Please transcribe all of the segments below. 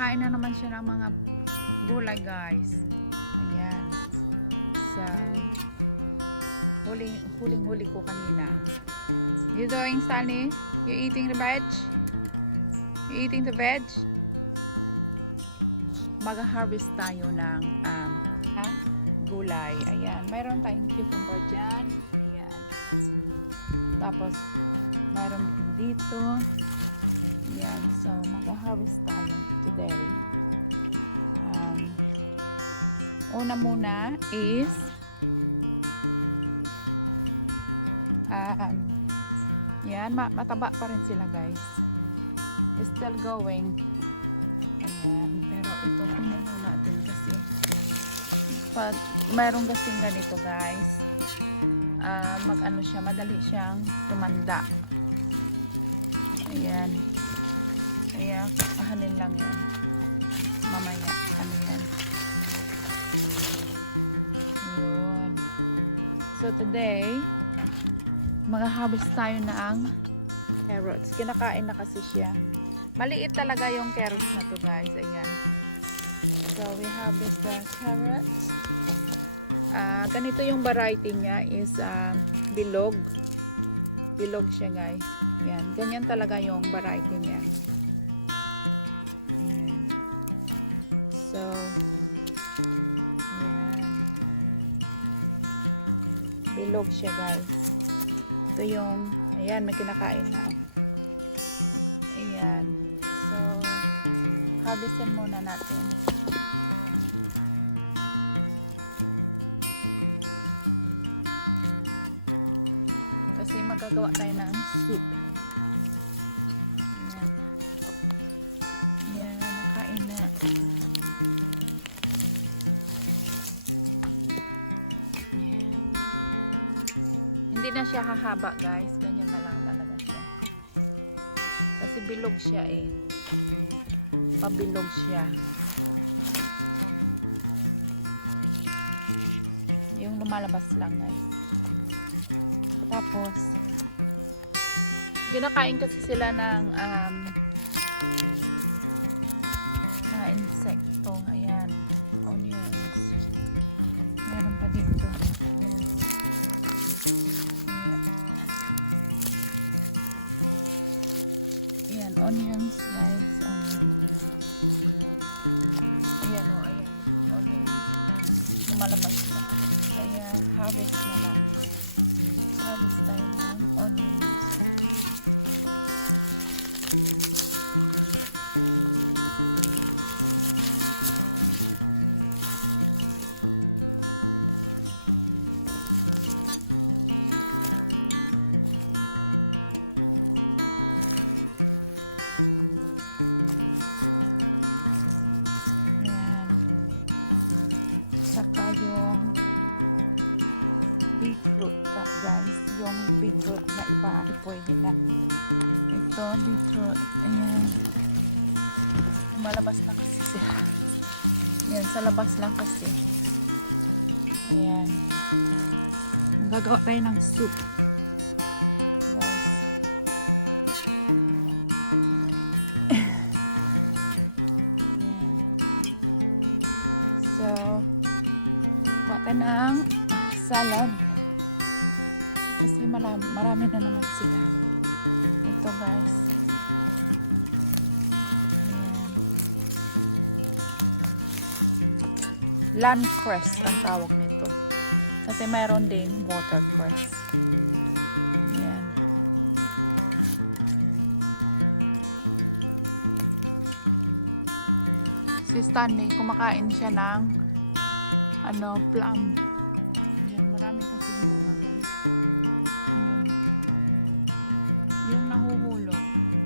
Kumakain na naman siya ng mga gulay, guys. Ayan. Sa huling-huli ko kanina. You doing, Sunny? You eating the veg? You eating the veg? Mag-harvest tayo ng gulay. Ayan. Mayroon tayong cucumber dyan. Ayan. Tapos, mayroon dito. Ayan. So, mag-harvest tayo today. Una muna is ayan. Mataba pa rin sila, guys. Still going. Mayroong kasing ganito, guys. Mag-ano siya, madali siyang tumanda. Ayan. Kaya, kahalin lang yan. Mamaya kahalin yan. So, today, mag-harvest tayo na ang carrots. Kinakain na kasi siya. Maliit talaga yung carrots nito, guys. Ayan. So, we harvest the carrots. Ganito yung variety niya is bilog. Bilog siya, guys. Ayan. Ganyan talaga yung variety niya. So, bilog siya, guys. Ito yung, ayan, may kinakain na. Ayan. So, harvestin muna natin. Gawa tayo ng soup. Ayan, nakain na. Hindi na siya hahaba, guys. Ganyan na lang talaga siya. Kasi bilog siya eh. Pabilog siya. Yung lumalabas lang, guys. Kinakain kasi sila ng insekto. Ayan. Onions. Meron pa dito. Ayan, onions. Ayan, onions. Lumalabas. Ayan, harvest. Malabas na kasi sila. Yan, sa labas lang kasi. Yan. Gagawa tayo ng soup. So, gawa tayo ng salad. Kasi marami na naman sila. Ito, guys. Land cress ang tawag nito. Kasi mayroon din watercress. Ayan. Si Stanley, kumakain siya ng plum. Ayan, marami yung nahuhulog. Kumakain.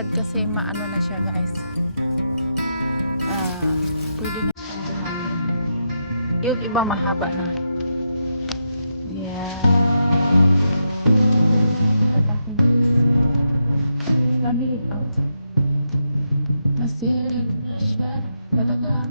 salad kasi maano na siya guys. Yung iba mahaba na. Yeah. Kasi na siya talaga.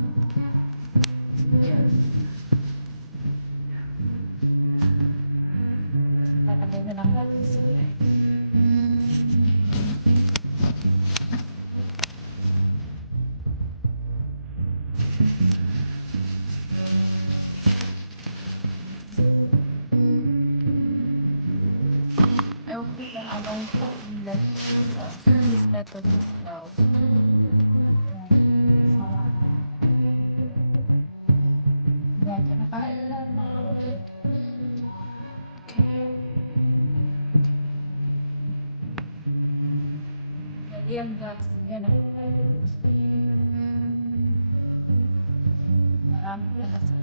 Yan guys, yan ang marami na kasi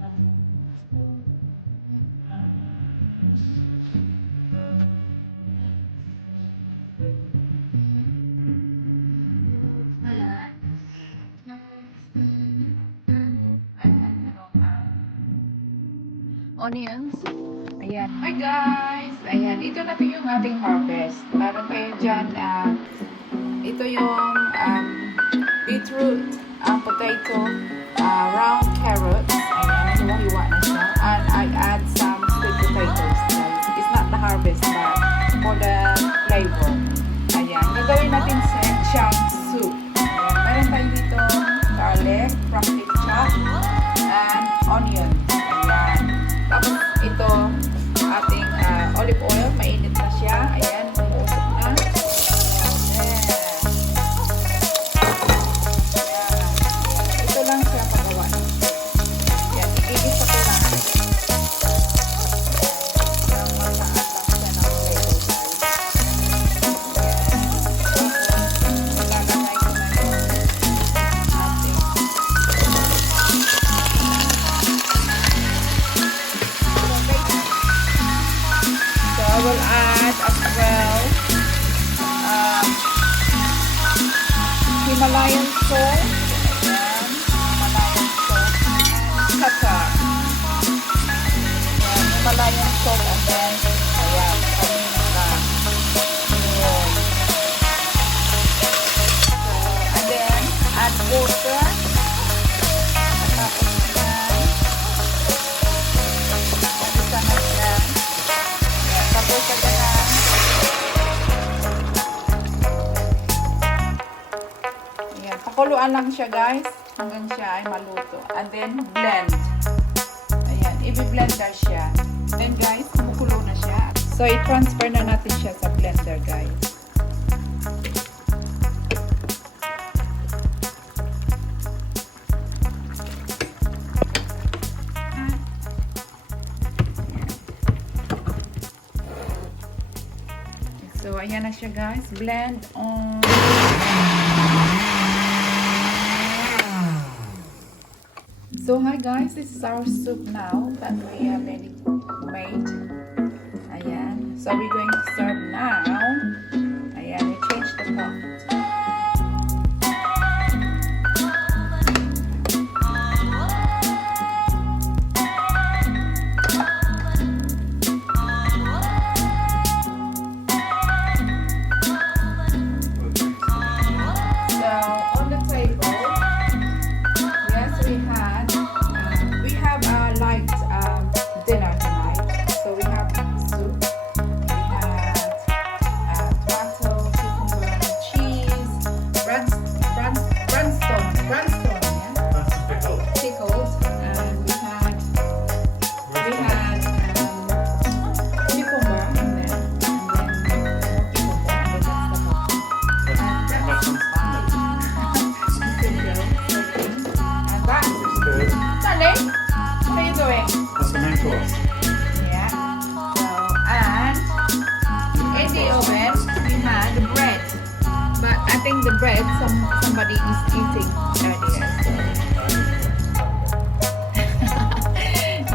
onions. Ayan. Hi guys! Ayan, ito na yung ating harvest. Meron kayo dyan, ito yung beetroot, potato, round carrots. Ayan, hiwa-hiwa na siya. And I add some sweet potatoes, guys. It's not the harvest, but for the flavor. Ayan, gagawin natin siyang soup. Ayan, meron tayo dito garlic, broccoli chop, and onion. Ayan. Tapos ito, ating olive oil, mainit na siya. Ayan, umuusok na. Ito lang siya paggawa. Yan, igigisa ko lang. Yan, mag-add lang siya ng flavor, guys. Then, tapos, ilalagay ko na yung ating. So, I will add as well Himalayan salt. Pepper. Ayan, Himalayan salt and then, ayan, paminta. So, and then, add water. Tapos yan. Pagisa na siya. Ayan, tapos aga na. Ayan, pakuluan lang siya guys. Hanggang siya ay maluto. And then, blend. Ayan, i-blender siya. And guys, kumukulo na siya. So, i-transfer na natin siya sa blender, guys. So, ayan na siya, guys. Blend on. So hi guys, this is our soup now that we have made. Ayan. So we're going to serve now. Ayan, we change the pot. So on the table, yes, we have a light dinner tonight. So we have soup, we had tomato, cucumber, cheese, Branston, yeah, pickled, and we had cucumber in there, and then more cucumber, and then that's the pot. And that's and that's Sunday. What are you doing? That's the main course. Yeah. So, and in the oven, we had bread. But I think the bread, somebody is eating earlier. So.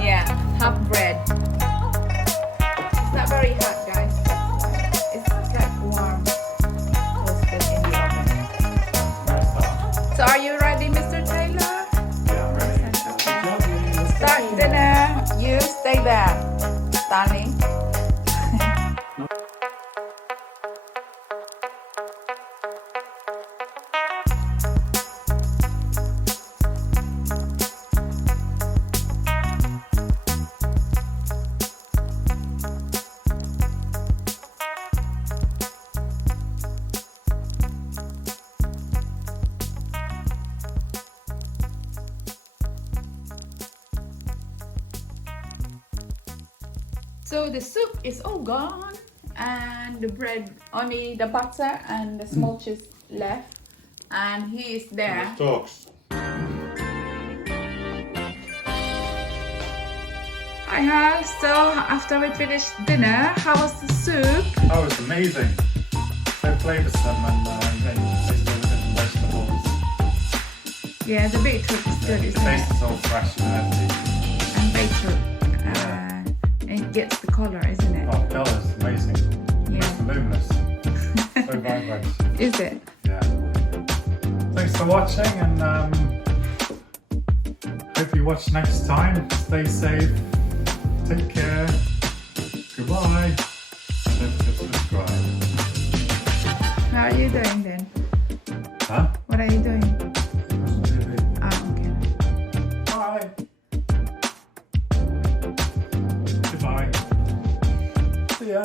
Yeah, half bread. It's not very hot, guys. That's why. It's like warm, toasted in the oven. start dinner. You stay there, darling. So the soup is all gone, and the bread, only the butter and the small cheese left, and he is there. Talks. Hi, so after we finished dinner, how was the soup? Oh, it's amazing. So flavoursome and then you can taste all the different vegetables. Yeah, the beetroot is good, The isn't taste it? is all fresh and healthy. And beetroot. Yeah. And it gets the color, isn't it? Oh, the colour is amazing. Yeah. It's luminous. So vibrant. Is it? Yeah. Thanks for watching and hope you watch next time. Stay safe. Take care. Goodbye. And don't forget to subscribe. What are you doing then? Huh? What are you doing? Watching TV. Oh, okay. Bye. Goodbye. See ya.